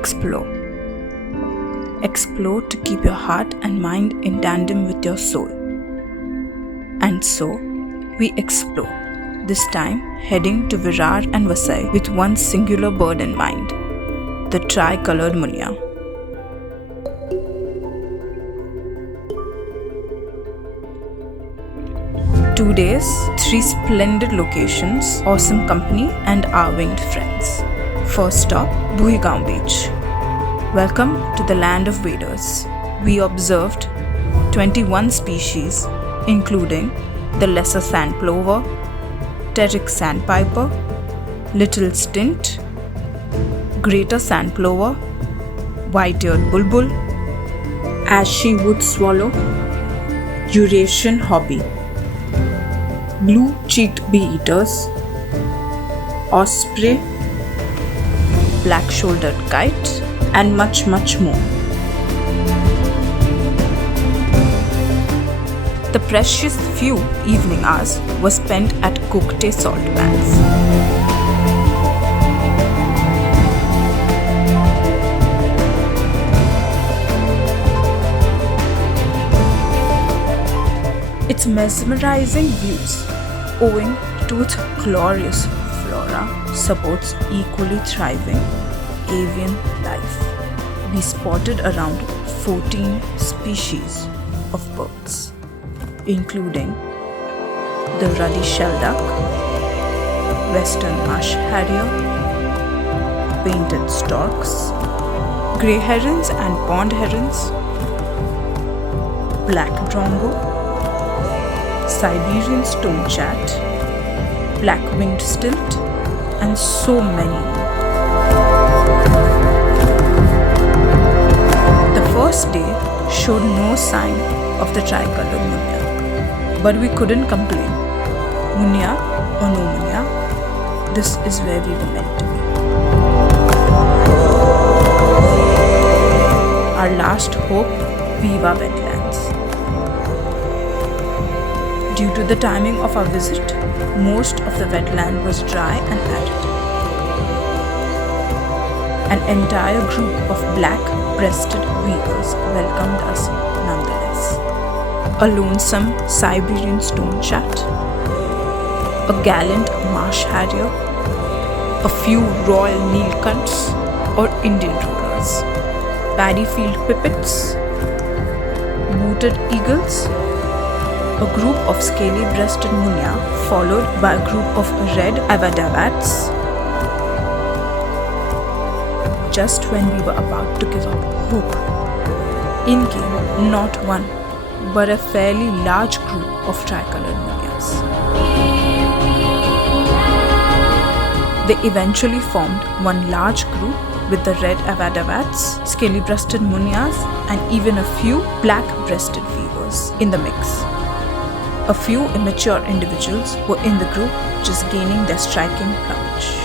explore. Explore to keep your heart and mind in tandem with your soul. And so, we explore, this time heading to Virar and Vasai with one singular bird in mind, the Tricolored Munia. Two days, 3 splendid locations, awesome company and our winged friends. First stop, Bhuigaon Beach. Welcome to the land of waders. We observed 21 species, including the lesser sand plover, pteric sandpiper, little stint, greater sand plover, white-eared bulbul, ashy wood swallow, Eurasian hobby, blue-cheeked bee-eaters, osprey, black-shouldered kite, and much more. The precious few evening hours were spent at Kokte salt pans. Its mesmerizing views, owing to its glorious flora, supports equally thriving avian life. We spotted around 14 species of birds, including the ruddy shelduck, western marsh harrier, painted storks, grey herons and pond herons, black drongo, Siberian stone chat, black-winged stilt, and so many more. The first day showed no sign of the Tricolored Munia, but we couldn't complain. Munia or no Munia, this is where we were meant to be. Our last hope, Viva wetlands. Due to the timing of our visit, most of the wetland was dry and arid. An entire group of black-breasted weavers welcomed us nonetheless. A lonesome Siberian stone chat, a gallant marsh harrier, a few royal neelkunts or Indian rollers, paddy field pipits, booted eagles, a group of scaly-breasted munia followed by a group of red avadavats. Just when we were about to give up hope, in came not one, but a fairly large group of tricolored munias. They eventually formed one large group with the red avadavats, scaly-breasted munias, and even a few black-breasted weavers in the mix. A few immature individuals were in the group, just gaining their striking plumage.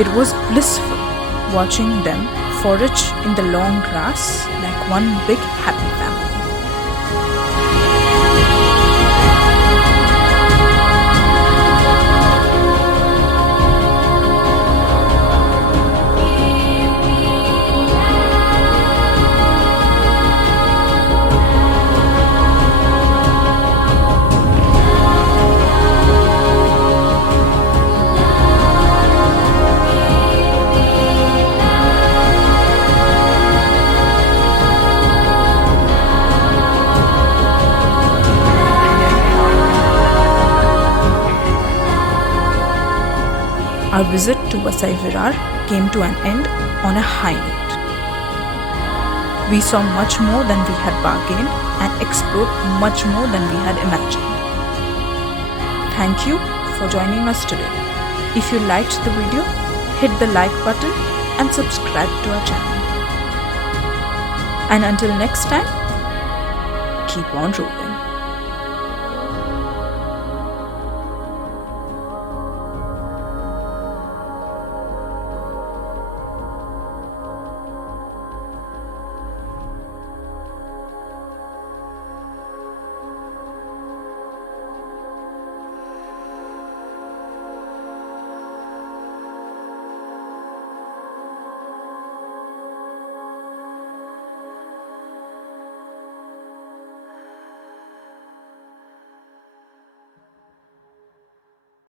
It was blissful watching them forage in the long grass like one big happy family. Our visit to Vasai Virar came to an end on a high note. We saw much more than we had bargained and explored much more than we had imagined. Thank you for joining us today. If you liked the video, hit the like button and subscribe to our channel. And until next time, keep on roving.